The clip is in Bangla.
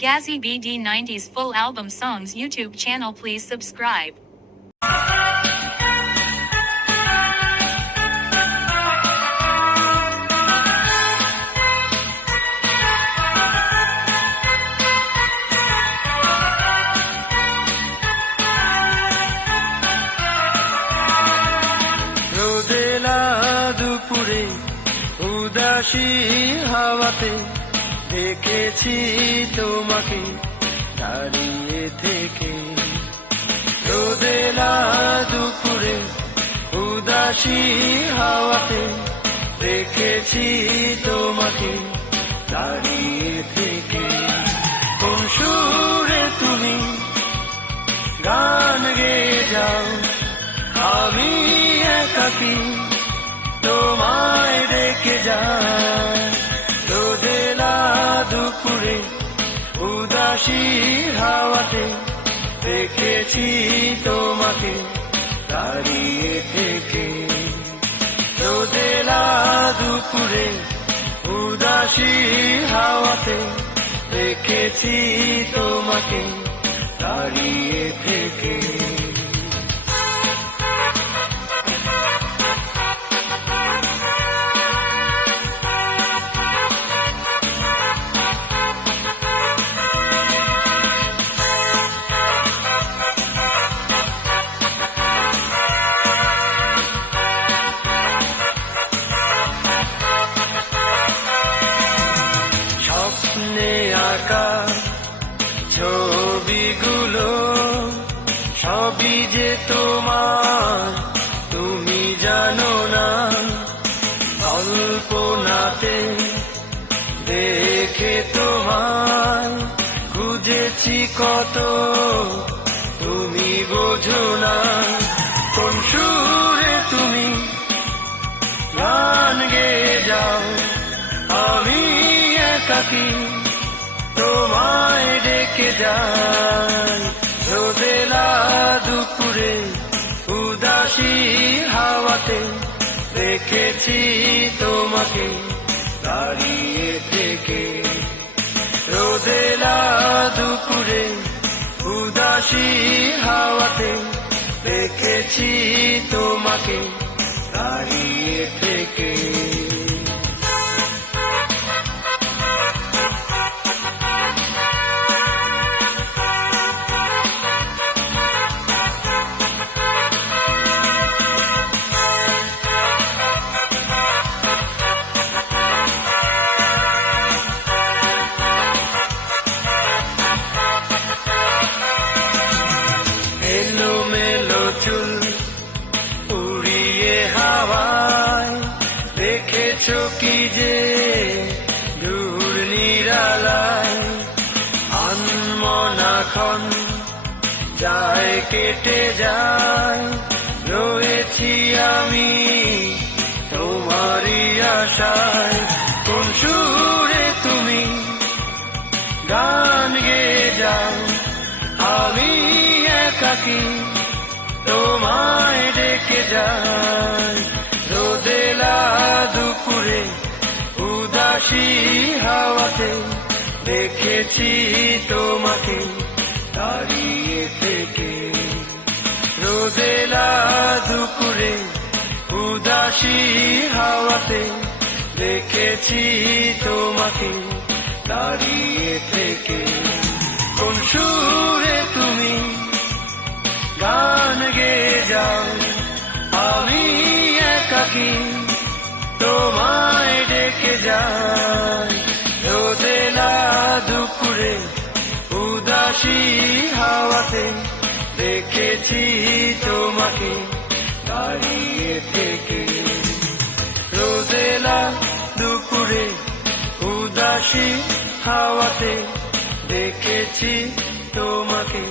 Gazzy BD90's full album songs YouTube channel. Please subscribe. রোদেলা দুপুরে উদাসী হাওয়াতে দেখেছি তোমাকে দাঁড়িয়ে থেকে। রোদেলা দুপুরে উদাসী হাওয়াতে দেখেছি তোমাকে দাঁড়িয়ে থেকে। কোন সুরে তুমি গান গেয়ে যাও, আমি একাকী তোমায় ডেকে যাই। রোদেলা দুপুরে উদাসী হাওয়াতে দেখেছি তোমাকে দাঁড়িয়ে থেকে। রোদেলা দুপুরে উদাসী হাওয়াতে দেখেছি তোমাকে দাঁড়িয়ে থেকে। স্বপ্নে আঁকা ছবিগুলো সবই যে তোমার, তুমি জানো না। কল্পনাতে দেখে তোমায় খুঁজেছি কত, তুমি বোঝো না। কোন সুরে তুমি গান গেয়ে যাও, আমি একাকী তোমায় ডেকে যাই। রোদেলা দুপুরে উদাসী হাওয়াতে দেখেছি তোমাকে দাঁড়িয়ে থেকে। রোদেলা দুপুরে উদাসী হাওয়াতে দেখেছি তোমাকে দাঁড়িয়ে থেকে। এলোমেলো চুল উড়িয়ে হাওয়ায় দেখেছো কি যে দূর নিরালায়। আনমনাক্ষণ যায় কেটে যায়, রয়েছি আমি তোমারই আশায়। কোন সুরে তুমি গান গেয়ে যাও, আমি একাকী তোমায় ডেকে যাই। রোদেলা দুপুরে উদাসী হাওয়াতে দেখেছি তোমাকে দাঁড়িয়ে থেকে। রোদেলা দুপুরে উদাসী হাওয়াতে দেখেছি তোমাকে দাঁড়িয়ে থেকে। কোন সুরে তুমি গান গেয়ে যাও, আমি একাকী তোমায় ডেকে যাই। রোদেলা দুপুরে উদাসী হাওয়াতে দেখেছি তোমাকে দাঁড়িয়ে থেকে। রোদেলা দুপুরে উদাসী হাওয়াতে দেখেছি তোমাকে